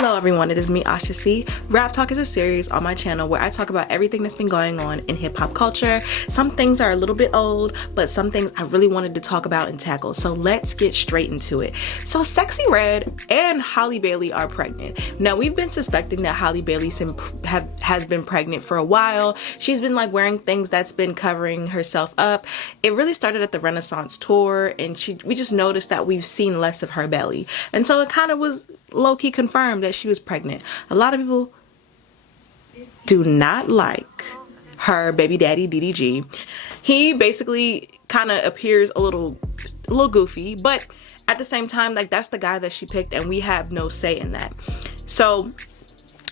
Hello everyone, it is me, Asha C. Rap Talk is a series on my channel where I talk about everything that's been going on in hip-hop culture. Some things are a little bit old, but some things I really wanted to talk about and tackle. So let's get straight into it. So Sexy Red and Halle Bailey are pregnant. Now we've been suspecting that Halle Bailey has been pregnant for a while. She's been like wearing things that's been covering herself up. It really started at the Renaissance tour, and we just noticed that we've seen less of her belly. And so it kind of was low-key confirmed that she was pregnant. A lot of people do not like her baby daddy DDG. He basically kind of appears a little goofy, but at the same time, like, that's the guy that she picked and we have no say in that. So,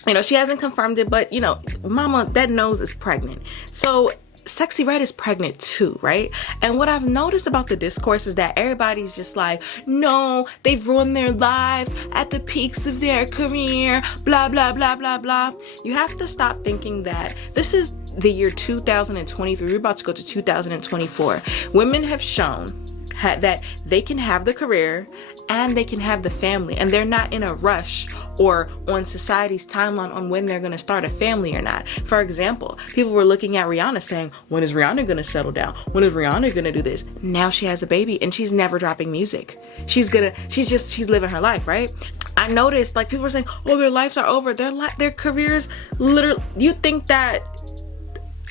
you know, she hasn't confirmed it, but you know, mama, that nose is pregnant. So Sexy Red is pregnant too, right? And what I've noticed about the discourse is that everybody's just like, no, they've ruined their lives at the peaks of their career, blah, blah, blah, blah, blah. You have to stop thinking that this is the year 2023. We're about to go to 2024. Women have shown that they can have the career and they can have the family, and they're not in a rush or on society's timeline on when they're going to start a family or not. For example, people were looking at Rihanna saying, when is Rihanna going to settle down? When is Rihanna going to do this? Now she has a baby and she's never dropping music. She's living her life, right? I noticed like people were saying, oh, their lives are over. Their careers, literally, you think that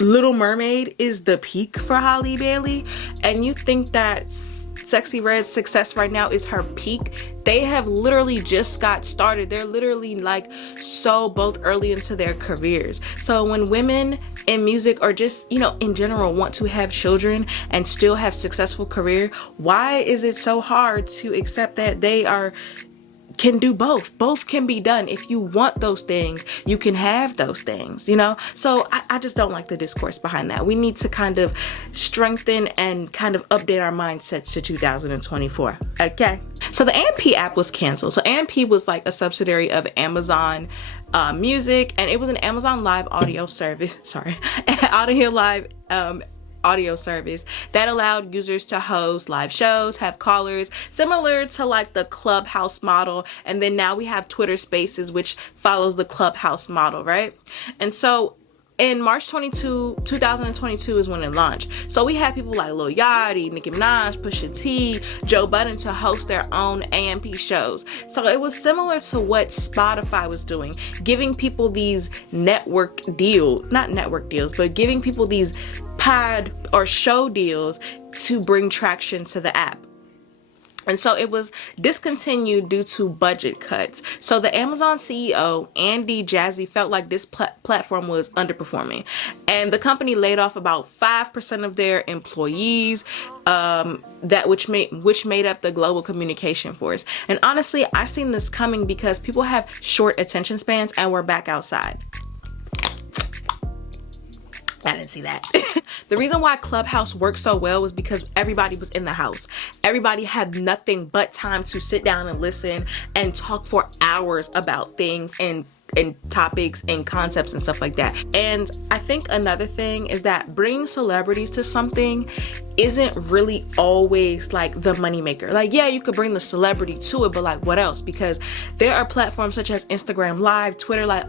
Little Mermaid is the peak for Halle Bailey, and you think that Sexy Red's success right now is her peak? They have literally just got started. They're literally like so both early into their careers. So when women in music, or just, you know, in general, want to have children and still have successful career, why is it so hard to accept that they can do both? Both can be done. If you want those things, you can have those things, you know? So I just don't like the discourse behind that. We need to kind of strengthen and kind of update our mindsets to 2024, okay? So the AMP app was canceled. So AMP was like a subsidiary of Amazon Music, and it was an Amazon Live audio service, audio live audio service that allowed users to host live shows, have callers, similar to like the Clubhouse model. And then now we have Twitter Spaces, which follows the Clubhouse model, right? And so in March 2022 is when it launched. So we had people like Lil Yachty, Nicki Minaj, Pusha T, Joe Budden to host their own AMP shows. So it was similar to what Spotify was doing, giving people these not network deals, but giving people these pod or show deals to bring traction to the app. And so it was discontinued due to budget cuts. So the Amazon CEO, Andy Jassy, felt like this platform was underperforming. And the company laid off about 5% of their employees, which made up the global communication force. And honestly, I seen this coming because people have short attention spans and we're back outside. I didn't see that. The reason why Clubhouse worked so well was because everybody was in the house. Everybody had nothing but time to sit down and listen and talk for hours about things and topics and concepts and stuff like that. And I think another thing is that bringing celebrities to something isn't really always like the moneymaker. Like, yeah, you could bring the celebrity to it, but like, what else? Because there are platforms such as Instagram Live, Twitter, like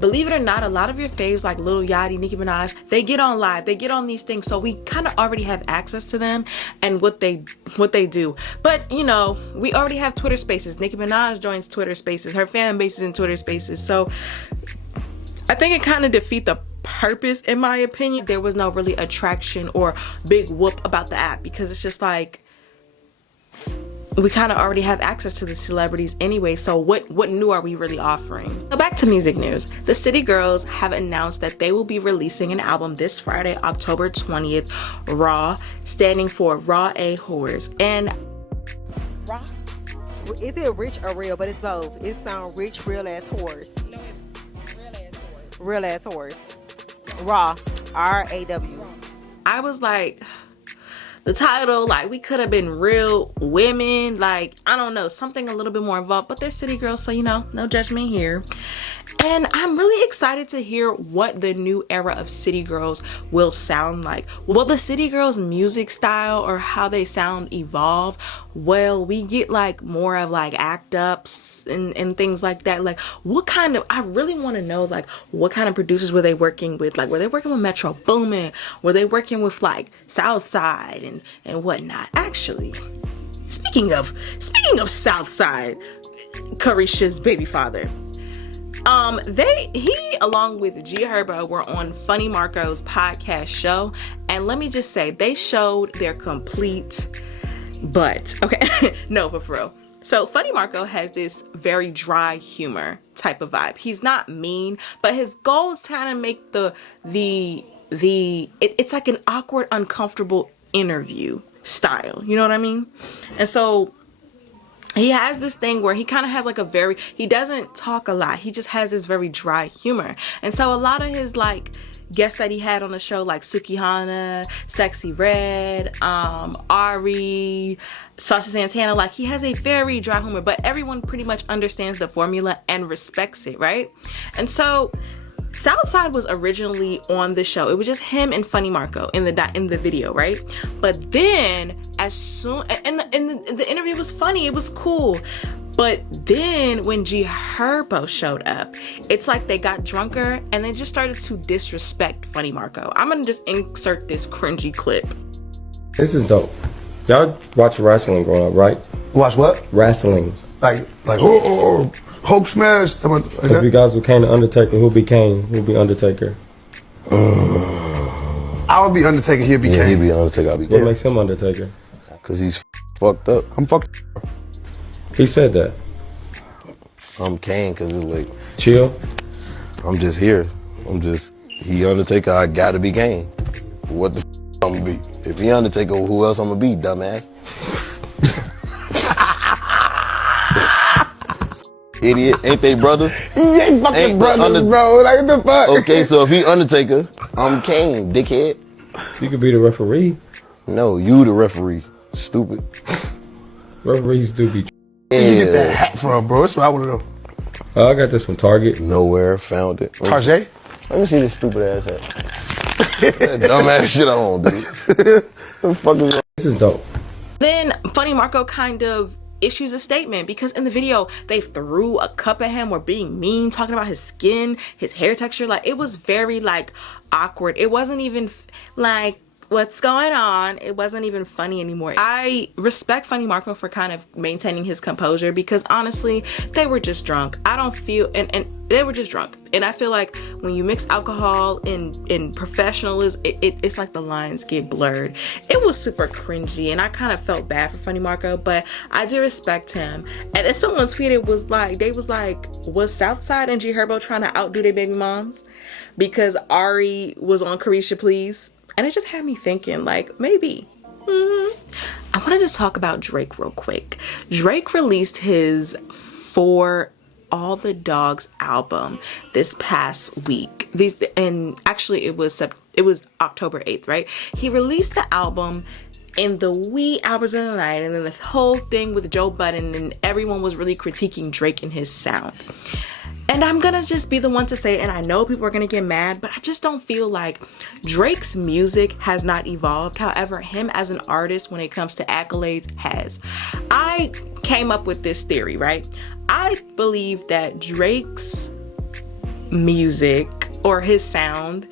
believe it or not, a lot of your faves like Lil Yachty, Nicki Minaj, they get on live, they get on these things. So we kind of already have access to them and what they do. But you know, we already have Twitter Spaces. Nicki Minaj joins Twitter Spaces. Her fan base is in Twitter Spaces. So I think it kind of defeats the purpose, in my opinion. There was no really attraction or big whoop about the app, because it's just like we kind of already have access to the celebrities anyway. So what new are we really offering? So back to music news. The City Girls have announced that they will be releasing an album this Friday, October 20th. Raw, standing for Raw A Whores. And Raw? Is it rich or real? But it's both. It sounds rich, real ass horse. No, it's real ass horse. Real ass horse. Raw. R-A-W. I was like, the title, like, we could have been real women, like, I don't know, something a little bit more involved, but they're City Girls, so you know, no judgment here. And I'm really excited to hear what the new era of City Girls will sound like. Will the City Girls music style or how they sound evolve? Well, we get like more of like act ups and things like that. Like what kind of, I really want to know like what kind of producers were they working with? Like were they working with Metro Boomin? Were they working with like Southside and whatnot? Actually, speaking of Southside, Carisha's baby father. He along with G Herbo were on Funny Marco's podcast show, and let me just say they showed their complete butt. Okay, no, but for real. So Funny Marco has this very dry humor type of vibe. He's not mean, but his goal is to kind of make it's like an awkward, uncomfortable interview style. You know what I mean? And so he has this thing where he kind of has like he doesn't talk a lot. He just has this very dry humor. And so a lot of his like guests that he had on the show, like Sukihana, Sexy Red, Ari, Sasha Santana, like he has a very dry humor, but everyone pretty much understands the formula and respects it, right? And so Southside was originally on the show. It was just him and Funny Marco in the video, right? But then as soon and the interview was funny, it was cool. But then when G Herbo showed up, it's like they got drunker and they just started to disrespect Funny Marco. I'm gonna just insert this cringy clip. This is dope. Y'all watch wrestling growing up, right? Watch what? Wrestling. Like Hulk smash. If you guys became the Undertaker, who'll be Undertaker? I would be Undertaker. He'd be Yeah, Kane. he'd be Undertaker. I'll be What makes him Undertaker? Cause he's fucked up. I'm fucked. He said that. I'm Kane cause it's like Chill. I'm just here. He Undertaker. I gotta be Kane. What the I'm gonna be? If he Undertaker, who else I'm gonna be? Dumbass. Idiot. Ain't they brothers? He ain't fucking brothers, bro. Like what the fuck? Okay, so if he Undertaker, I'm Kane, dickhead. You could be the referee. No, you the referee. Stupid. Referees do be. Where'd you get that hat from, bro? That's what I want to know. I got this from Target. Nowhere, found it. Tarjay? Let me see this stupid ass hat. That dumbass shit I don't do. What the fuck is wrong? This is dope. Then Funny Marco kind of issues a statement because in the video they threw a cup at him, were being mean, talking about his skin, his hair texture. Like it was very like awkward. It wasn't even like what's going on. It wasn't even funny anymore. I respect Funny Marco for kind of maintaining his composure because honestly they were just drunk. I don't feel and they were just drunk, and I feel like when you mix alcohol and professionalism, it's like the lines get blurred. It was super cringy, and I kind of felt bad for Funny Marco, but I do respect him. And then someone tweeted was Southside and G Herbo trying to outdo their baby moms because Ari was on Carisha Please? And it just had me thinking, like, maybe. I wanted to talk about Drake real quick. Drake released his For All the Dogs album this past week. Actually it was October 8th, right? He released the album in the wee hours of the night, and then the whole thing with Joe Budden, and everyone was really critiquing Drake and his sound. And I'm gonna just be the one to say it, and I know people are gonna get mad, but I just don't feel like Drake's music has not evolved. However, him as an artist, when it comes to accolades, has. I came up with this theory, right? I believe that Drake's music or his sound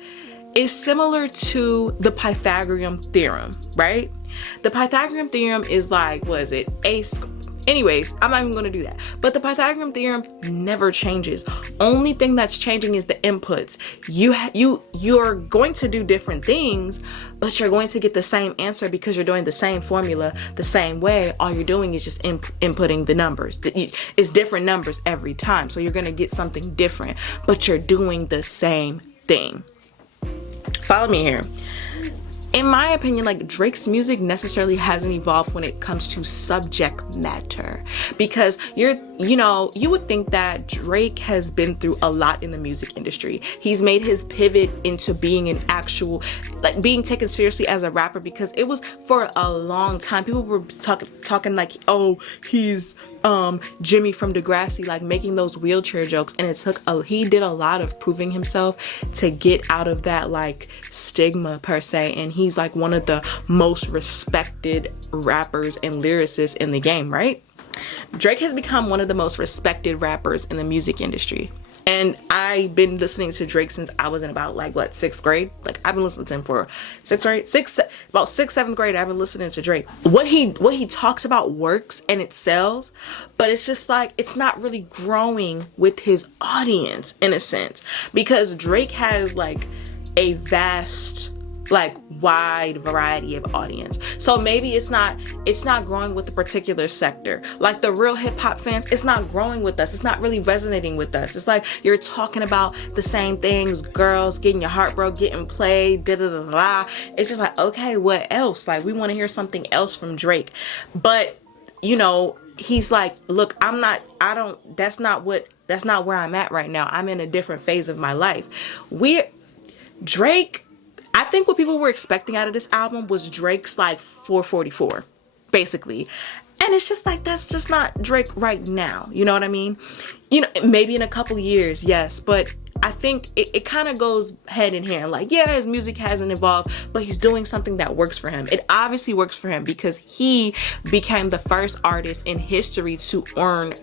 is similar to the Pythagorean theorem, right? The Pythagorean theorem is like, what is it? Anyways, I'm not even going to do that. But the Pythagorean theorem never changes. Only thing that's changing is the inputs. You're going to do different things, but you're going to get the same answer because you're doing the same formula the same way. All you're doing is just inputting the numbers. It's different numbers every time. So you're going to get something different, but you're doing the same thing. Follow me here. In my opinion, like Drake's music necessarily hasn't evolved when it comes to subject matter, because you know, you would think that Drake has been through a lot in the music industry. He's made his pivot into being an actual, like being taken seriously as a rapper, because it was for a long time. People were talking like, oh, he's Jimmy from Degrassi, like making those wheelchair jokes. And he did a lot of proving himself to get out of that like stigma per se. And he's like one of the most respected rappers and lyricists in the game, right? Drake has become one of the most respected rappers in the music industry. And I've been listening to Drake since I was in about like what, 6th grade? Like I've been listening to him for about 6th, 7th grade. I've been listening to Drake. What he talks about works and it sells, but it's just like, it's not really growing with his audience in a sense, because Drake has like a vast, like wide variety of audience. So maybe it's not growing with the particular sector. Like the real hip hop fans, it's not growing with us. It's not really resonating with us. It's like you're talking about the same things, girls getting your heart broke, getting played, da da da da. It's just like, okay, what else? Like we want to hear something else from Drake. But you know, he's like, look, that's not where I'm at right now. I'm in a different phase of my life. Drake, I think what people were expecting out of this album was Drake's like 444, basically. And it's just like, that's just not Drake right now. You know what I mean? You know, maybe in a couple years, yes, but I think it kind of goes hand in hand. Like, yeah, his music hasn't evolved, but he's doing something that works for him. It obviously works for him because he became the first artist in history to earn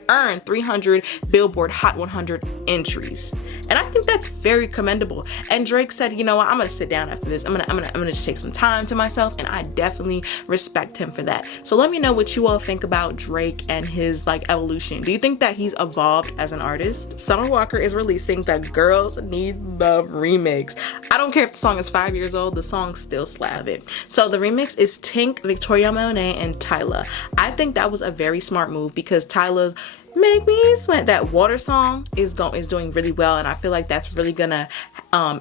300 Billboard Hot 100 entries. And I think that's very commendable. And Drake said, you know what, I'm gonna sit down after this. I'm gonna just take some time to myself, and I definitely respect him for that. So let me know what you all think about Drake and his like evolution. Do you think that he's evolved as an artist? Summer Walker is releasing the Girls Need Love remix. I don't care if the song is 5 years old, the song still slap it. So the remix is Tink, Victoria Monet, and Tyla. I think that was a very smart move because Tyla's Make Me Sweat, that Water song is doing really well, and I feel like that's really gonna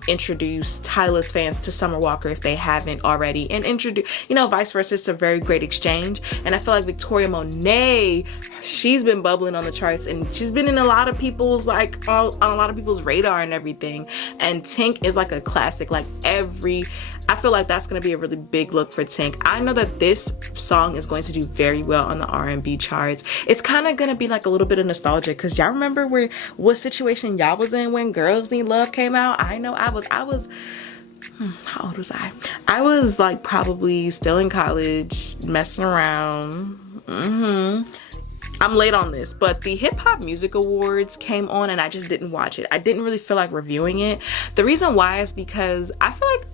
introduce Tyla's fans to Summer Walker if they haven't already, and introduce, you know, vice versa. It's a very great exchange. And I feel like Victoria Monet, she's been bubbling on the charts, and she's been in a lot of people's like on a lot of people's radar and everything. And Tink is like a classic. Like I feel like that's going to be a really big look for Tink. I know that this song is going to do very well on the R&B charts. It's kind of going to be like a little bit of nostalgia, because y'all remember what situation y'all was in when Girls Need Love came out? I know I was how old was I? I was like probably still in college, messing around. I'm late on this, but the Hip Hop Music Awards came on and I just didn't watch it. I didn't really feel like reviewing it. The reason why is because I feel like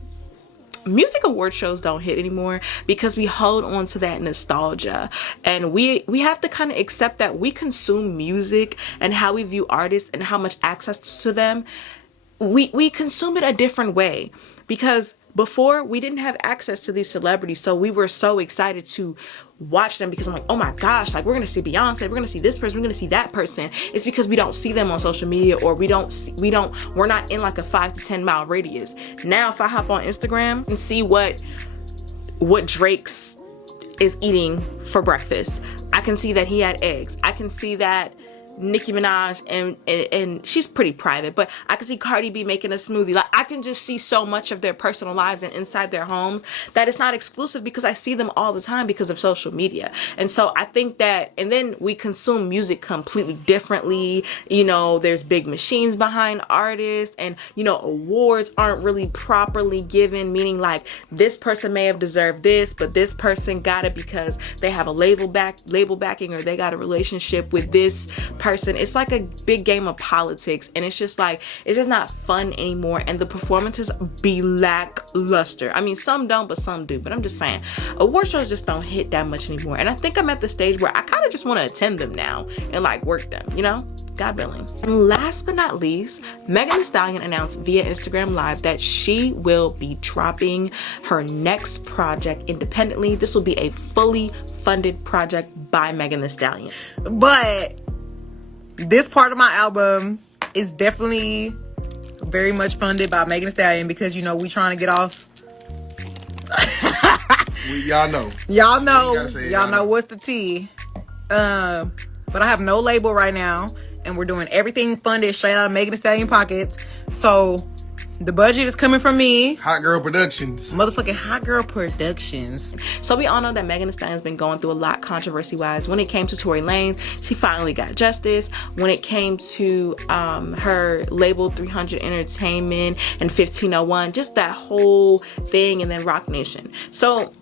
music award shows don't hit anymore because we hold on to that nostalgia, and we have to kind of accept that we consume music and how we view artists and how much access to them. We consume it a different way, because before we didn't have access to these celebrities, so we were so excited to watch them because I'm like, oh my gosh, like we're gonna see Beyonce, we're gonna see this person, we're gonna see that person. It's because we don't see them on social media, or we're not in like a 5 to 10 mile radius. Now if I hop on Instagram and see what Drake's is eating for breakfast, I can see that he had eggs. I can see that Nicki Minaj and she's pretty private, but I can see Cardi B making a smoothie. Like I can just see so much of their personal lives and inside their homes that it's not exclusive, because I see them all the time because of social media. And so I think that, and then we consume music completely differently. You know, there's big machines behind artists, and you know, awards aren't really properly given, meaning like this person may have deserved this, but this person got it because they have a label backing, or they got a relationship with this person. It's like a big game of politics, and it's just like, it's just not fun anymore, and the performances be lackluster. I mean, some don't, but some do. But I'm just saying, award shows just don't hit that much anymore, and I think I'm at the stage where I kind of just want to attend them now and like work them, you know, God willing. And last but not least, Megan Thee Stallion announced via Instagram Live that she will be dropping her next project independently. This will be a fully funded project by Megan Thee Stallion. But this part of my album is definitely very much funded by Megan Thee Stallion, because you know we trying to get off. Y'all know Y'all know what's the tea. but I have no label right now, and we're doing everything funded straight out of Megan Thee Stallion pockets. So the budget is coming from me. Hot Girl Productions. Motherfucking Hot Girl Productions. So we all know that Megan Thee Stallion's been going through a lot controversy-wise. When it came to Tory Lanez, she finally got justice. When it came to her label 300 Entertainment and 1501, just that whole thing, and then Rock Nation. So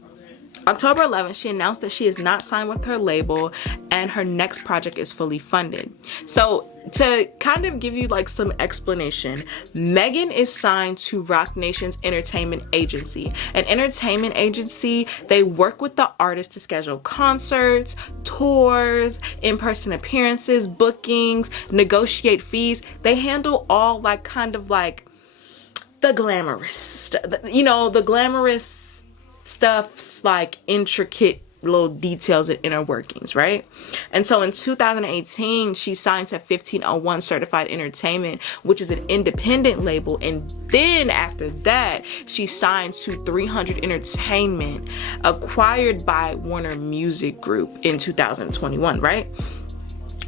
October 11th, she announced that she is not signed with her label and her next project is fully funded. So to kind of give you like some explanation, Megan is signed to Rock Nation's entertainment agency. An entertainment agency, they work with the artist to schedule concerts, tours, in-person appearances, bookings, negotiate fees. They handle all like kind of like the glamorous, the glamorous stuff's like intricate little details and inner workings, right? And so in 2018, she signed to 1501 Certified Entertainment, which is an independent label. And then after that, she signed to 300 Entertainment, acquired by Warner Music Group in 2021, right?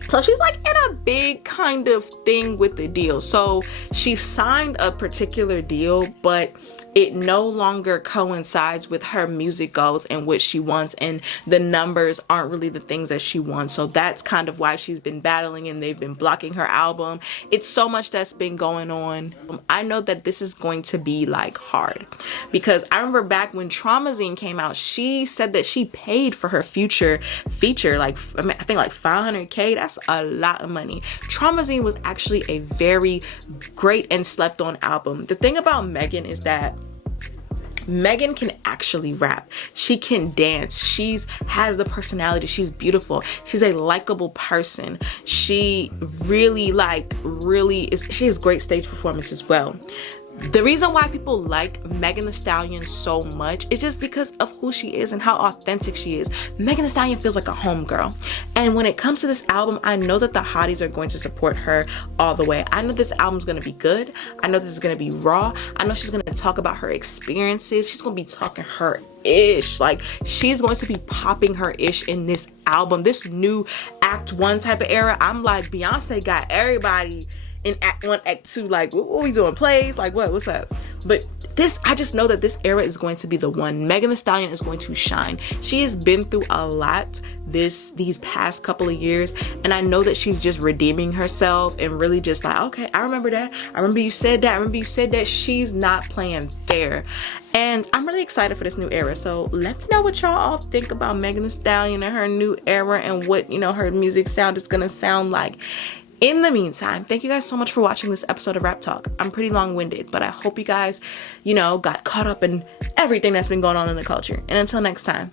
So she's like in a big kind of thing with the deal. So she signed a particular deal, but it no longer coincides with her music goals and what she wants, and the numbers aren't really the things that she wants. So that's kind of why she's been battling, and they've been blocking her album. It's so much that's been going on. I know that this is going to be like hard, because I remember back when Traumazine came out, she said that she paid for her future feature, like I think like $500K. That's a lot of money. Traumazine was actually a very great and slept on album. The thing about Megan is that Megan can actually rap. She can dance. She's has the personality. She's beautiful. She's a likable person. She really she has great stage performance as well. The reason why people like Megan Thee Stallion so much is just because of who she is and how authentic she is. Megan Thee Stallion feels like a homegirl. And when it comes to this album, I know that the hotties are going to support her all the way. I know this album's going to be good. I know this is going to be raw. I know she's going to talk about her experiences. She's going to be talking her ish. Like, she's going to be popping her ish in this album. This new Act 1 type of era. I'm like, Beyonce got everybody in Act 1, Act 2, like, what we doing? Plays? Like, what's up? But this, I just know that this era is going to be the one. Megan Thee Stallion is going to shine. She has been through a lot these past couple of years, and I know that she's just redeeming herself and really just like, okay, I remember that. I remember you said that. I remember you said that. She's not playing fair. And I'm really excited for this new era. So let me know what y'all all think about Megan Thee Stallion and her new era, and what, her music sound is gonna sound like. In the meantime, thank you guys so much for watching this episode of Rap Talk. I'm pretty long-winded, but I hope you guys, got caught up in everything that's been going on in the culture. And until next time.